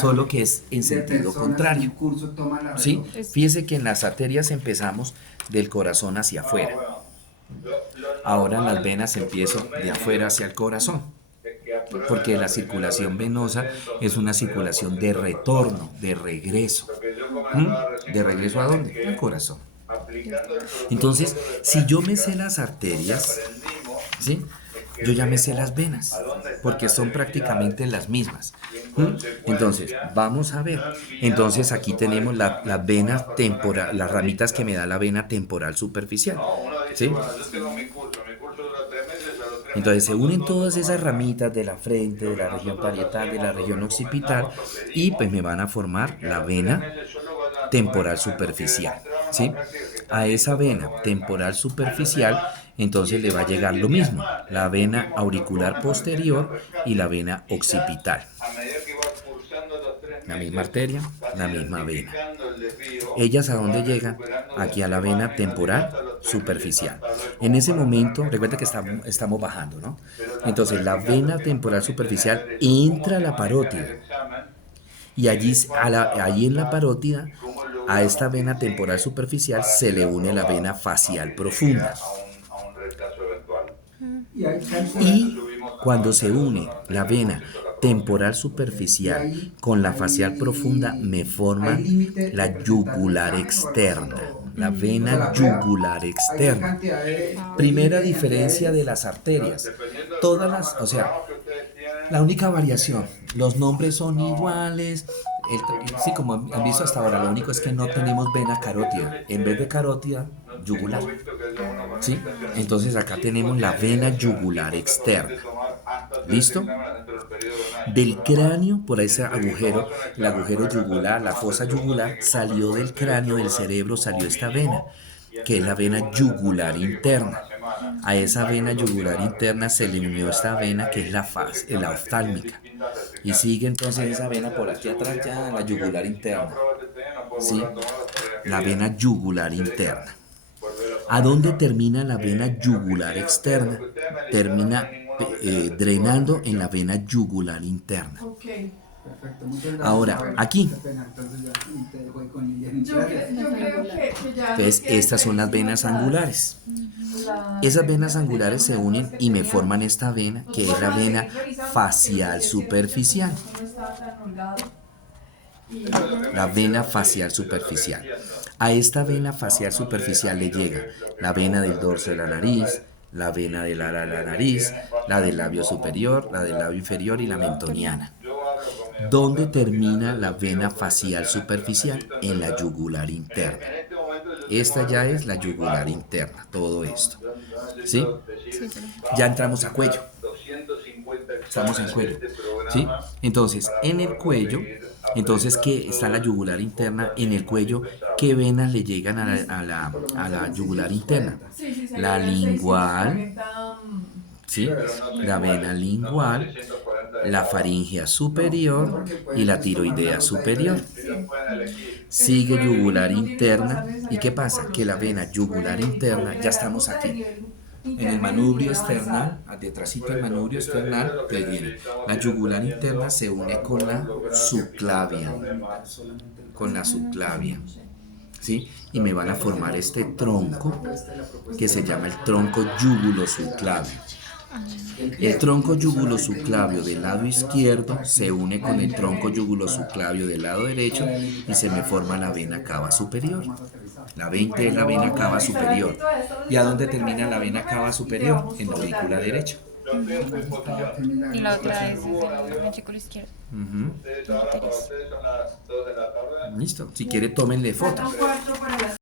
solo que es en sentido contrario. ¿Sí? Fíjese que en las arterias empezamos del corazón hacia afuera. Ahora en las venas empiezo de afuera hacia el corazón, porque la circulación venosa es una circulación de retorno, de regreso. ¿De regreso a dónde? Al corazón. Entonces, si yo me sé las arterias, ¿sí? Yo ya me sé las venas, porque son prácticamente las mismas. Entonces, vamos a ver. Entonces, aquí tenemos la vena temporal, las ramitas que me da la vena temporal superficial. ¿Sí? Entonces se unen todas esas ramitas de la frente, de la región parietal, de la región occipital y pues me van a formar la vena temporal superficial. ¿Sí? A esa vena temporal superficial entonces le va a llegar lo mismo, la vena auricular posterior y la vena occipital. La misma arteria, la misma vena. ¿Ellas a dónde llegan? Aquí a la vena temporal superficial. En ese momento, recuerda que estamos bajando, ¿no? Entonces la vena temporal superficial entra a la parótida y allí en la parótida, a esta vena temporal superficial se le une la vena facial profunda. Y cuando se une la vena temporal superficial con la facial profunda, me forman la yugular externa. La vena yugular externa. Primera diferencia de las arterias. O sea, la única variación, los nombres son iguales. Sí, como han visto hasta ahora, lo único es que no tenemos vena carótida. En vez de carótida, yugular. ¿Sí? Entonces acá tenemos la vena yugular externa. ¿Listo? Del cráneo, por ese agujero, el agujero yugular, la fosa yugular, salió del cráneo, del cerebro, salió esta vena, que es la vena yugular interna. A esa vena yugular interna se le unió esta vena que es la oftálmica. Y sigue entonces esa vena por aquí atrás ya, la yugular interna. ¿Sí? La vena yugular interna. ¿A dónde termina la vena yugular externa? Termina drenando en la vena yugular interna. Ahora, aquí. Entonces, estas son las venas angulares. Esas venas angulares se unen y me forman esta vena, que es la vena facial superficial. La vena facial superficial. A esta vena facial superficial le llega la vena del dorso de la nariz, la vena del ala de la nariz, la del labio superior, la del labio inferior y la mentoniana. ¿Dónde termina la vena facial superficial? En la yugular interna. Esta ya es la yugular interna, todo esto. ¿Sí? Ya entramos a cuello. Estamos en cuello. ¿Sí? Entonces, en el cuello, entonces, ¿qué está la yugular interna? En el cuello, ¿qué venas le llegan a la yugular interna? La lingual, ¿sí? La vena lingual, la faringea superior y la tiroidea superior. Sigue yugular interna. ¿Y qué pasa? Que la vena yugular interna, ya estamos aquí. En el manubrio external, detrásito del manubrio external, pues viene la yugular interna se une con la subclavia, ¿sí? Y me van a formar este tronco que se llama el tronco yugulosubclavio. El tronco yugulosubclavio del lado izquierdo se une con el tronco yugulosubclavio del lado derecho y se me forma la vena cava superior. La 20 es la vena cava superior. ¿Y a dónde termina la vena cava superior? En la aurícula derecha. Y la otra es el ventrículo izquierdo. Listo. Si quiere, tómenle foto.